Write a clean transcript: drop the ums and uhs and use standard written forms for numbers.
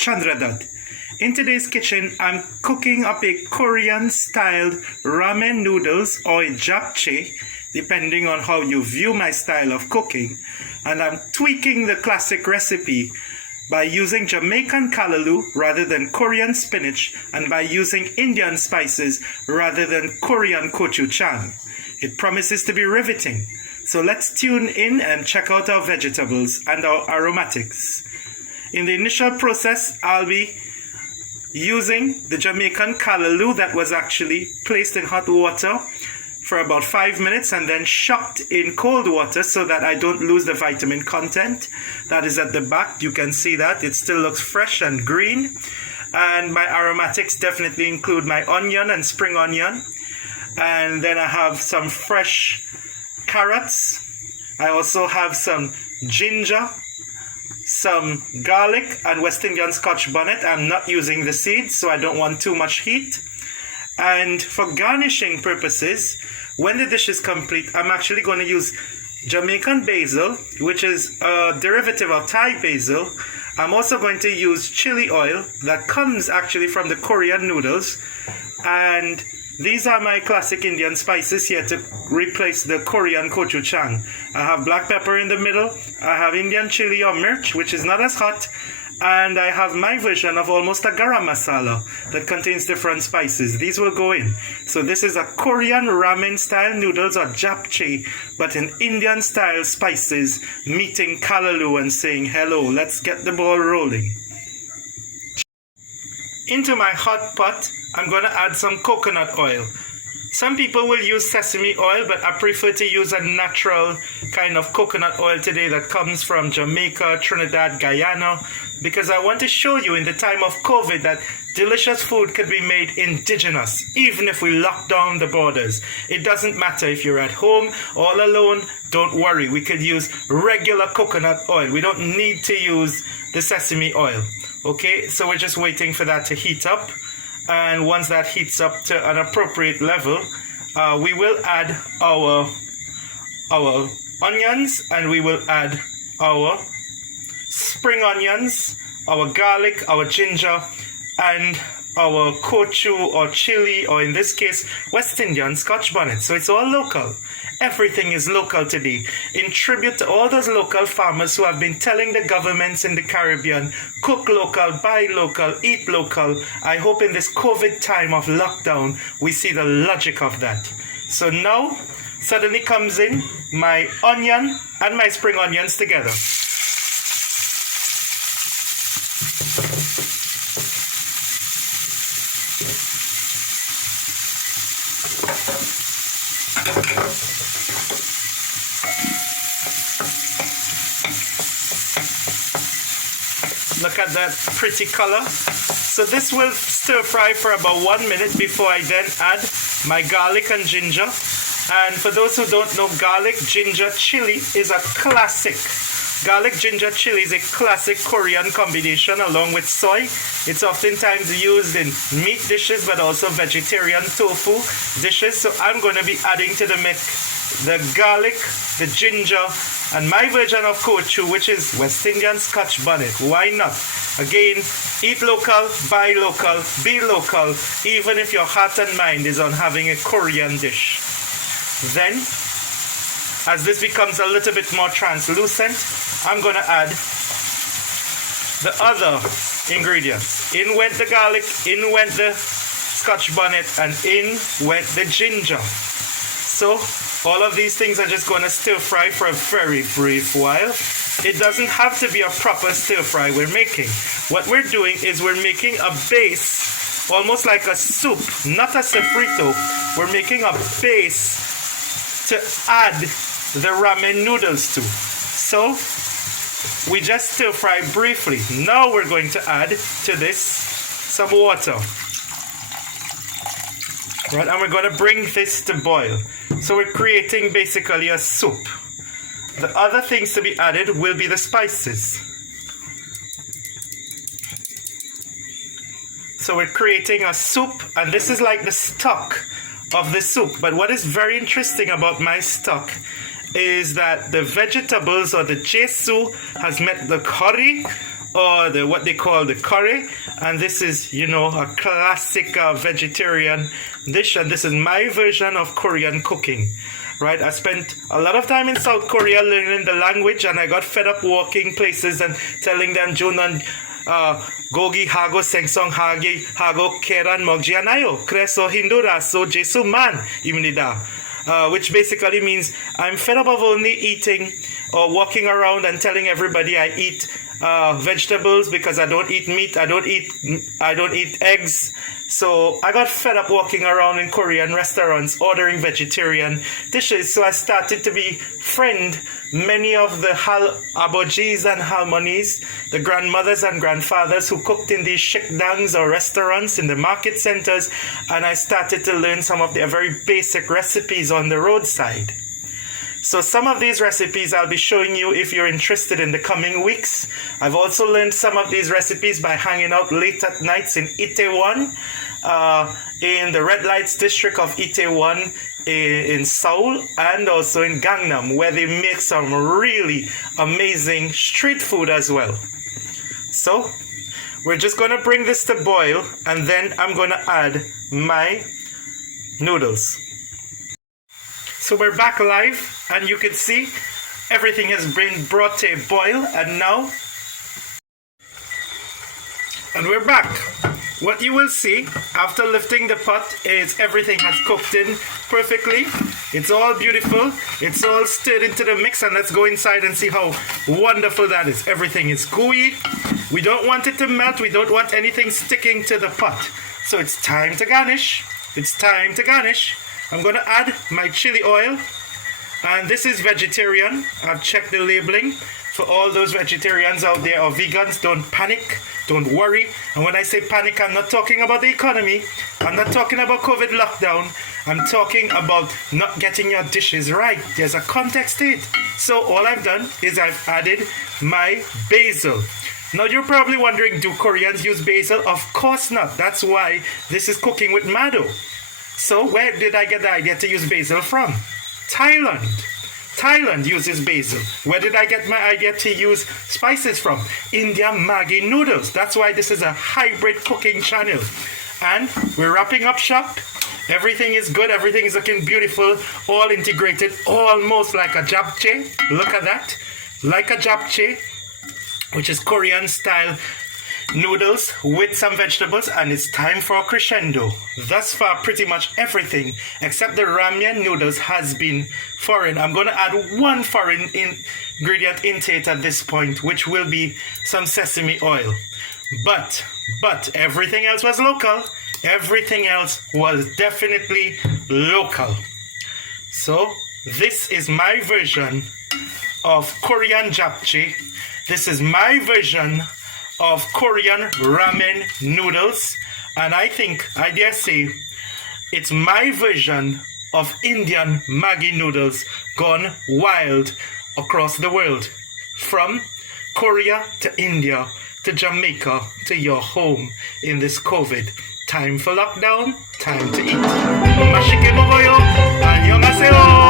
Chandradad. In today's kitchen, I'm cooking up a Korean-styled ramen noodles or a japchae, depending on how you view my style of cooking. And I'm tweaking the classic recipe by using Jamaican Callalloo rather than Korean spinach, and by using Indian spices rather than Korean gochujang. It promises to be riveting. So let's tune in and check out our vegetables and our aromatics. In the initial process, I'll be using the Jamaican Callalloo that was actually placed in hot water for about 5 minutes and then shocked in cold water so that I don't lose the vitamin content. That is at the back. You can see that. It still looks fresh and green. And my aromatics definitely include my onion and spring onion. And then I have some fresh carrots. I also have some ginger, some garlic, and West Indian Scotch bonnet. I'm not using the seeds, so I don't want too much heat. And for garnishing purposes, when the dish is complete, I'm actually going to use Jamaican basil, which is a derivative of Thai basil. I'm also going to use chili oil that comes actually from the Korean noodles. And these are my classic Indian spices here to replace the Korean gochujang. I have black pepper in the middle. I have Indian chili or mirch, which is not as hot. And I have my version of almost a garam masala that contains different spices. These will go in. So this is a Korean ramen style noodles or japchae, but in Indian style spices, meeting Callallo and saying hello. Let's get the ball rolling. Into my hot pot, I'm going to add some coconut oil. Some people will use sesame oil, but I prefer to use a natural kind of coconut oil today that comes from Jamaica, Trinidad, Guyana, because I want to show you in the time of COVID that delicious food could be made indigenous, even if we lock down the borders. It doesn't matter if you're at home, all alone, don't worry. We could use regular coconut oil. We don't need to use the sesame oil. Okay, so we're just waiting for that to heat up. And once that heats up to an appropriate level, we will add our onions, and we will add our spring onions, our garlic, our ginger, and our kochu or chili, or in this case, West Indian Scotch bonnet. So it's all local. Everything is local today. In tribute to all those local farmers who have been telling the governments in the Caribbean, cook local, buy local, eat local. I hope in this COVID time of lockdown, we see the logic of that. So now, suddenly comes in my onion and my spring onions together. Look at that pretty color. So this will stir fry for about 1 minute before I then add my garlic and ginger. And for those who don't know, garlic, ginger, chili is a classic. Garlic, ginger, chili is a classic Korean combination along with soy. It's oftentimes used in meat dishes, but also vegetarian tofu dishes. So I'm going to be adding to the mix the garlic, the ginger, and my version of kochu, which is West Indian Scotch bonnet. Why not? Again, eat local, buy local, be local, even if your heart and mind is on having a Korean dish. Then, as this becomes a little bit more translucent, I'm going to add the other ingredients. In went the garlic, in went the Scotch bonnet, and in went the ginger. So all of these things are just going to stir fry for a very brief while. It doesn't have to be a proper stir fry we're making. What we're doing is we're making a base, almost like a soup, not a sofrito. We're making a base to add the ramen noodles to. So we just stir fry briefly. Now we're going to add to this some water. Right, and we're going to bring this to boil. So we're creating basically a soup. The other things to be added will be the spices. So we're creating a soup, and this is like the stock of the soup. But what is very interesting about my stock is that the vegetables or the jesu has met the curry or what they call the curry, and this is, you know, a classic vegetarian dish, and this is my version of Korean cooking. Right, I spent a lot of time in South Korea learning the language, and I got fed up walking places and telling them Junan Gogi Hago Sengsong Hagi Hago Keran Mogji Anayo Kreso Hindura So Jesu Man Imnida, which basically means I'm fed up of only eating or walking around and telling everybody I eat vegetables because I don't eat meat, I don't eat eggs. So I got fed up walking around in Korean restaurants ordering vegetarian dishes. So I started to befriend many of the abojis and halmonis, the grandmothers and grandfathers who cooked in these shikdangs or restaurants in the market centers, and I started to learn some of their very basic recipes on the roadside. So some of these recipes I'll be showing you if you're interested in the coming weeks. I've also learned some of these recipes by hanging out late at nights in Itaewon, in the red lights district of Itaewon in Seoul, and also in Gangnam, where they make some really amazing street food as well. So we're just going to bring this to boil, and then I'm going to add my noodles. So we're back live, and you can see everything has been brought to a boil, and we're back. What you will see after lifting the pot is everything has cooked in perfectly. It's all beautiful. It's all stirred into the mix, and let's go inside and see how wonderful that is. Everything is gooey. We don't want it to melt. We don't want anything sticking to the pot. So it's time to garnish. It's time to garnish. I'm going to add my chili oil, and this is vegetarian. I've checked the labeling. For all those vegetarians out there or vegans, don't panic, don't worry. And when I say panic, I'm not talking about the economy. I'm not talking about COVID lockdown. I'm talking about not getting your dishes right. There's a context to it. So all I've done is I've added my basil. Now you're probably wondering, do Koreans use basil? Of course not. That's why this is cooking with mado. So where did I get the idea to use basil from? Thailand. Thailand uses basil. Where did I get my idea to use spices from? Indian Maggi Noodles. That's why this is a hybrid cooking channel. And we're wrapping up shop. Everything is good. Everything is looking beautiful. All integrated. Almost like a japchae. Look at that. Like a japchae, which is Korean style noodles with some vegetables, and it's time for a crescendo. Thus far, pretty much everything except the ramen noodles has been foreign. I'm going to add one foreign ingredient into it at this point, which will be some sesame oil. But everything else was local. Everything else was definitely local. So this is my version of Korean japchae. This is my version of Korean ramen noodles, and I dare say, it's my version of Indian Maggi noodles gone wild across the world. From Korea to India to Jamaica to your home in this COVID. Time for lockdown, time to eat. Mashike mogoyo, annyeonghaseyo.